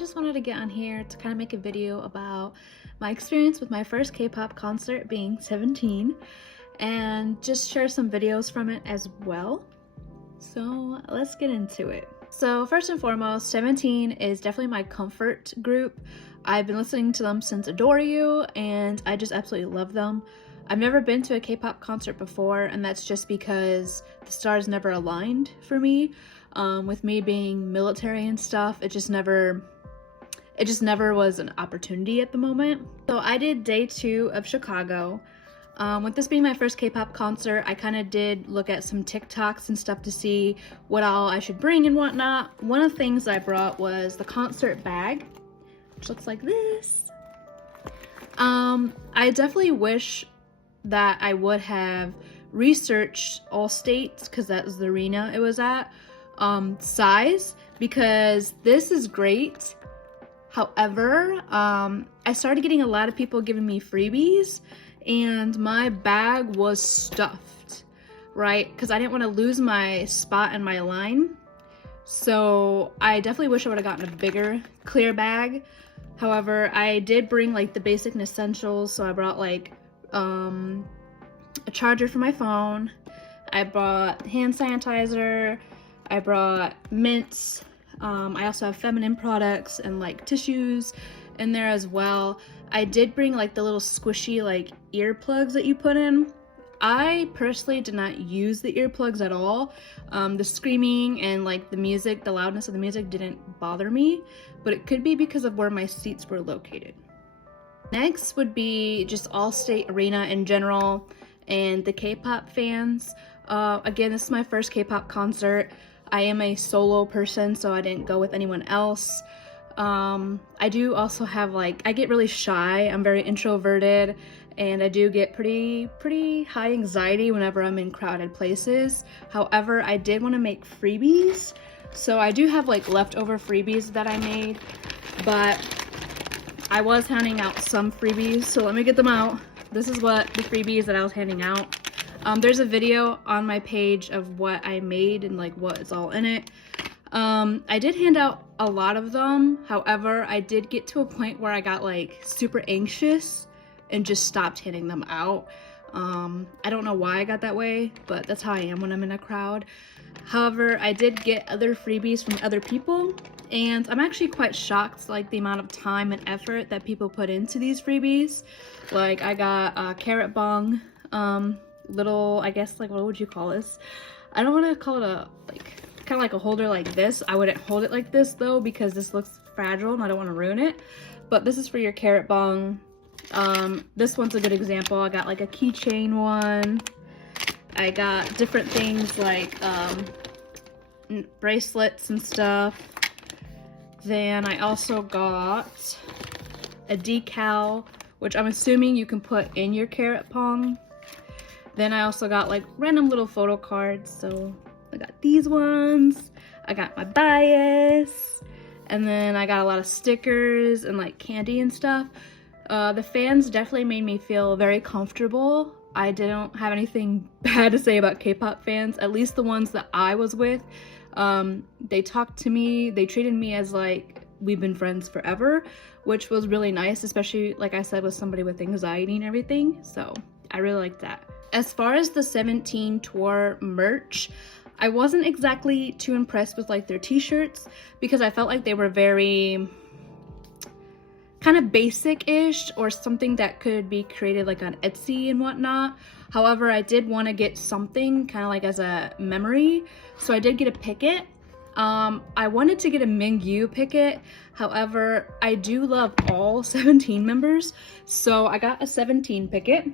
just wanted to get on here to kind of make a video about my experience with my first K-pop concert being 17 and just share some videos from it as well. So let's get into it. So first and foremost, 17 is definitely my comfort group. I've been listening to them since Adore You and I just absolutely love them. I've never been to a K-pop concert before, and that's just because the stars never aligned for me. With me being military and stuff, it just never was an opportunity at the moment. So I did day 2 of Chicago. With this being my first K-pop concert, I kind of did look at some TikToks and stuff to see what all I should bring and whatnot. One of the things I brought was the concert bag, which looks like this. I definitely wish that I would have researched all states, because that was the arena it was at, size, because this is great. However, I started getting a lot of people giving me freebies and my bag was stuffed, right? Because I didn't want to lose my spot in my line. So I definitely wish I would have gotten a bigger clear bag. However, I did bring like the basic essentials. So I brought like a charger for my phone. I brought hand sanitizer. I brought mints. I also have feminine products and like tissues in there as well. I did bring like the little squishy like earplugs that you put in. I personally did not use the earplugs at all. The screaming and like the music, the loudness of the music didn't bother me, but it could be because of where my seats were located. Next would be just All-State Arena in general and the K-pop fans. Again, this is my first K-pop concert. I am a solo person, so I didn't go with anyone else. I do also have like, I get really shy. I'm very introverted and I do get pretty high anxiety whenever I'm in crowded places. However, I did want to make freebies. So I do have like leftover freebies that I made, but I was handing out some freebies, so let me get them out. This is what the freebies that I was handing out. There's a video on my page of what I made and like what is all in it. I did hand out a lot of them. However, I did get to a point where I got like super anxious and just stopped handing them out. I don't know why I got that way, but that's how I am when I'm in a crowd. However, I did get other freebies from other people, and I'm actually quite shocked like the amount of time and effort that people put into these freebies. Like I got a carrot bong, little, I guess, like, what would you call this? I don't want to call it a, like, kind of like a holder like this. I wouldn't hold it like this though, because this looks fragile and I don't want to ruin it. But this is for your carrot bong. This one's a good example. I got like a keychain one. I got different things like bracelets and stuff. Then I also got a decal, which I'm assuming you can put in your carrot bong. Then I also got like random little photo cards. So I got these ones. I got my bias. And then I got a lot of stickers and like candy and stuff. The fans definitely made me feel very comfortable. I didn't have anything bad to say about K-pop fans, at least the ones that I was with. They talked to me, they treated me as like we've been friends forever, which was really nice, especially like I said with somebody with anxiety and everything. So I really liked that. As far as the 17 tour merch, I wasn't exactly too impressed with like their t-shirts because I felt like they were very kind of basic-ish or something that could be created like on Etsy and whatnot. However, I did want to get something kind of like as a memory, so I did get a picket. I wanted to get a Mingyu picket. However, I do love all 17 members, so I got a 17 picket.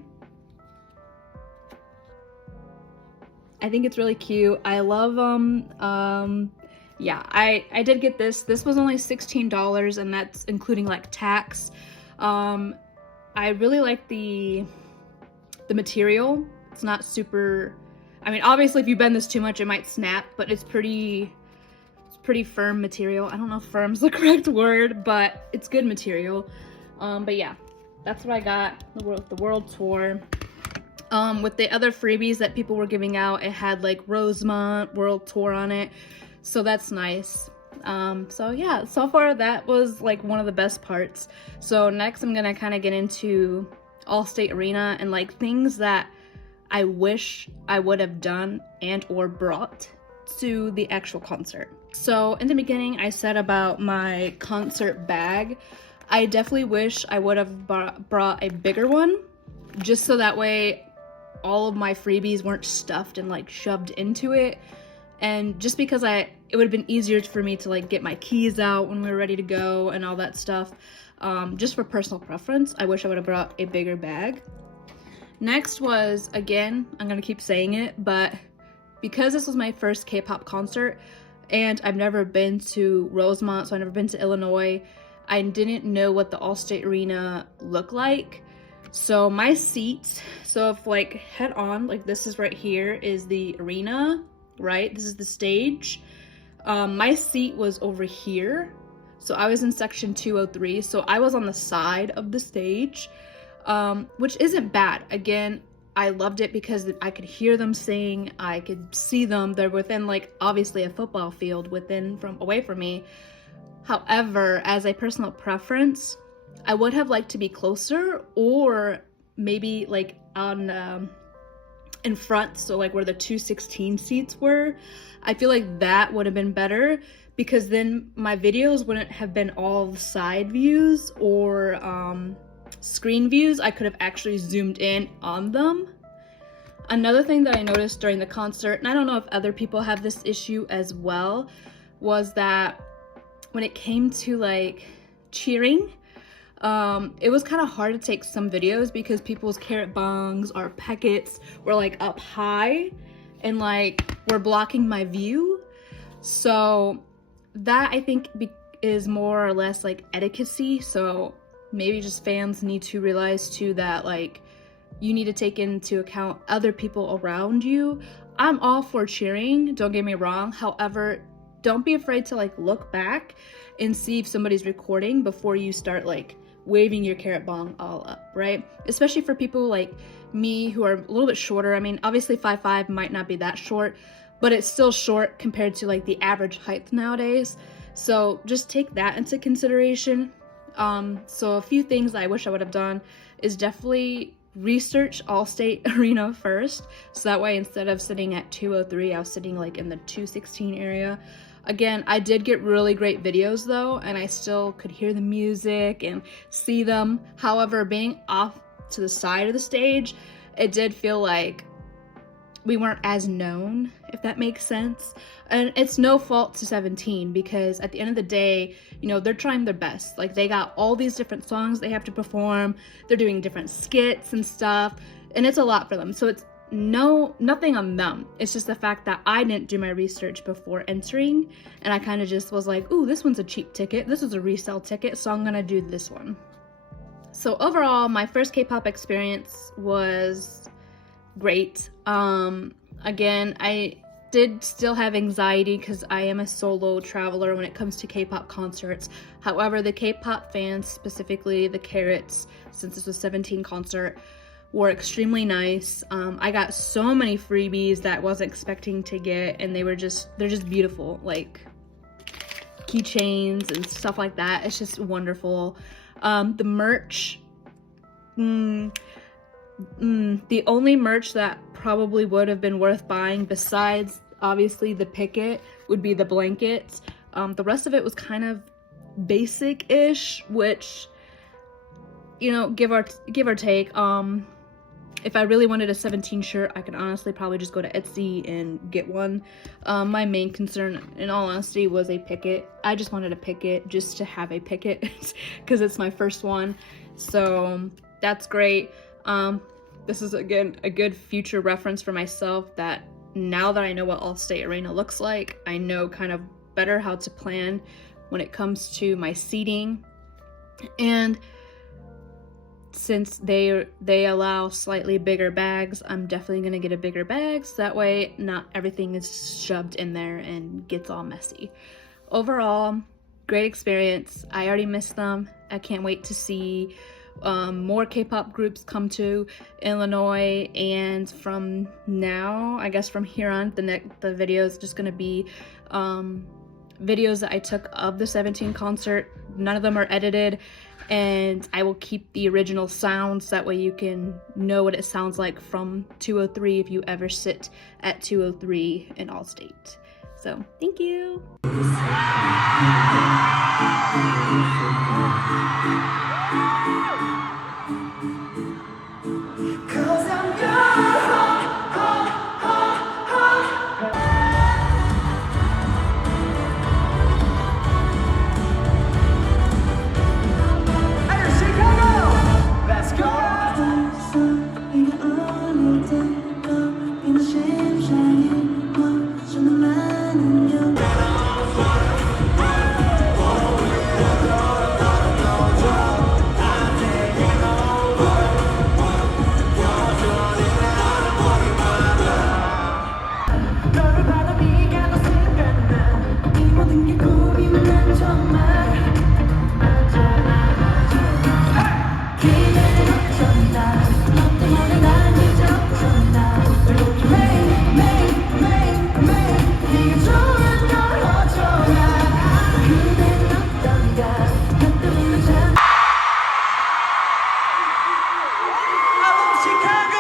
I think it's really cute. I love them. Yeah, I did get this. This was only $16 and that's including like tax. I really like the material. It's not super, I mean, obviously if you bend this too much it might snap, but it's pretty firm material. I don't know if firm's the correct word, but it's good material. But yeah, that's what I got. The world tour. With the other freebies that people were giving out, it had like Rosemont World Tour on it, so that's nice. So yeah, so far that was like one of the best parts. So next I'm gonna kind of get into Allstate Arena and like things that I wish I would have done and or brought to the actual concert. So in the beginning I said about my concert bag. I definitely wish I would have brought a bigger one, just so that way all of my freebies weren't stuffed and like shoved into it. And just because it would have been easier for me to like get my keys out when we were ready to go and all that stuff. Just for personal preference, I wish I would have brought a bigger bag. Next was, again, I'm gonna keep saying it, but because this was my first K-pop concert and I've never been to Rosemont, so I've never been to Illinois, I didn't know what the Allstate Arena looked like. So my seats, so if like head on, like this is right here is the arena, right? This is the stage. My seat was over here. So I was in section 203. So I was on the side of the stage, which isn't bad. Again, I loved it because I could hear them sing. I could see them. They're within like obviously a football field away from me. However, as a personal preference, I would have liked to be closer, or maybe like on in front, so like where the 216 seats were. I feel like that would have been better, because then my videos wouldn't have been all side views or screen views. I could have actually zoomed in on them. Another thing that I noticed during the concert, and I don't know if other people have this issue as well, was that when it came to like cheering, it was kind of hard to take some videos because people's carrot bongs or packets were like up high and like were blocking my view. So that I think is more or less like etiquette. So maybe just fans need to realize too that like you need to take into account other people around you. I'm all for cheering, don't get me wrong. However, don't be afraid to like look back and see if somebody's recording before you start like waving your carrot bong all up, right? Especially for people like me who are a little bit shorter. I mean, obviously 5'5" might not be that short, but it's still short compared to like the average height nowadays. So just take that into consideration. So a few things I wish I would have done is definitely research Allstate Arena first. So that way, instead of sitting at 203, I was sitting like in the 216 area. Again, I did get really great videos though, and I still could hear the music and see them. However, being off to the side of the stage, it did feel like we weren't as known, if that makes sense. And it's no fault to 17, because at the end of the day, you know, they're trying their best. Like, they got all these different songs they have to perform. They're doing different skits and stuff, and it's a lot for them. So it's nothing on them. It's just the fact that I didn't do my research before entering, and I kind of just was like, ooh, this one's a cheap ticket, this is a resale ticket, so I'm gonna do this one. So overall, my first K-pop experience was great. Again, I did still have anxiety because I am a solo traveler when it comes to K-pop concerts. However, the K-pop fans, specifically the Carrots, since this was 17 concert, were extremely nice. I got so many freebies that I wasn't expecting to get, and they're just beautiful, like keychains and stuff like that. It's just wonderful. The merch, the only merch that probably would have been worth buying, besides obviously the picket, would be the blankets. The rest of it was kind of basic-ish, which, you know, give or take. If I really wanted a 17 shirt, I could honestly probably just go to Etsy and get one. My main concern, in all honesty, was a picket. I just wanted a picket just to have a picket because it's my first one. So that's great. This is, again, a good future reference for myself, that now that I know what Allstate Arena looks like, I know kind of better how to plan when it comes to my seating. And since they allow slightly bigger bags, I'm definitely gonna get a bigger bag, so that way not everything is shoved in there and gets all messy. Overall, great experience. I already missed them. I can't wait to see more K-pop groups come to Illinois, and from now, I guess from here on, the video is just gonna be videos that I took of the 17 concert. None of them are edited, and I will keep the original sounds. That way you can know what it sounds like from 203 if you ever sit at 203 in Allstate. So, thank you. Chicago!